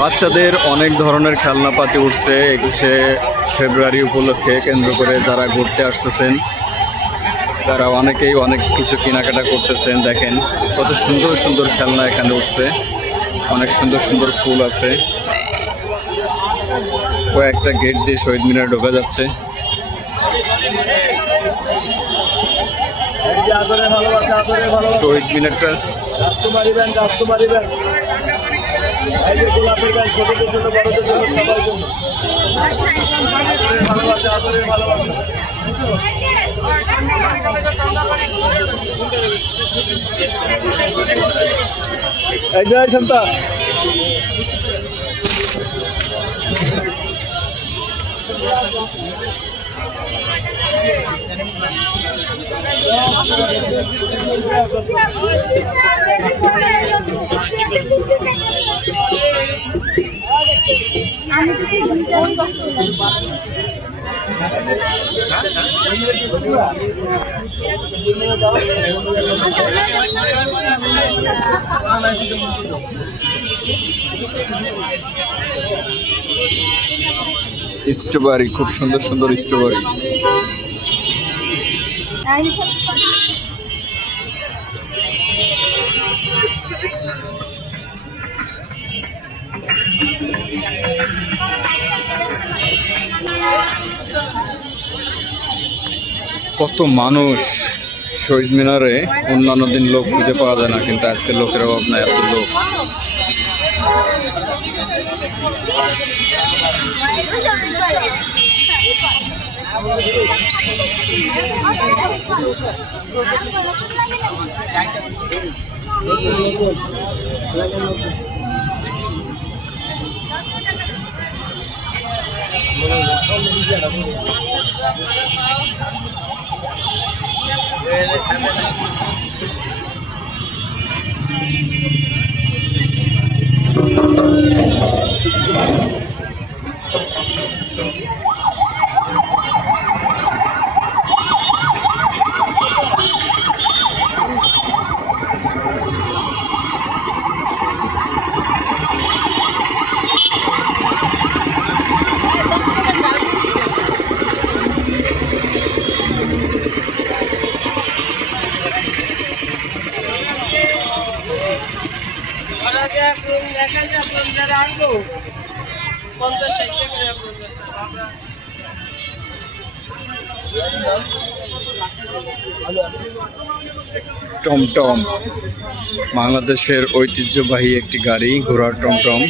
বাচ্চাদের অনেক ধরনের খেলনাপাতি উঠছে 21শে ফেব্রুয়ারি উপলক্ষে কেন্দ্র করে যারা ঘুরতে আসতেছেন তারা অনেকেই অনেক কিছু কেনাকাটা করতেছেন। দেখেন কত সুন্দর সুন্দর খেলনা এখানে উঠছে, অনেক সুন্দর সুন্দর ফুল আছে। কয়েকটা গেট দিয়ে শহীদ মিনার ঢোকা যাচ্ছে। শহীদ মিনারটা এই যে শান্তা স্ট্রবেরি, খুব সুন্দর সুন্দর স্ট্রবেরি। কত মানুষ শহীদ মিনারে। অন্যান্য দিন লোক খুঁজে পাওয়া যায় না, কিন্তু আজকে লোকের অভাব নাই, এত লোক। টমটম বাংলাদেশের ঐতিহ্যবাহী একটি গাড়ি, ঘোড়ার টমটম।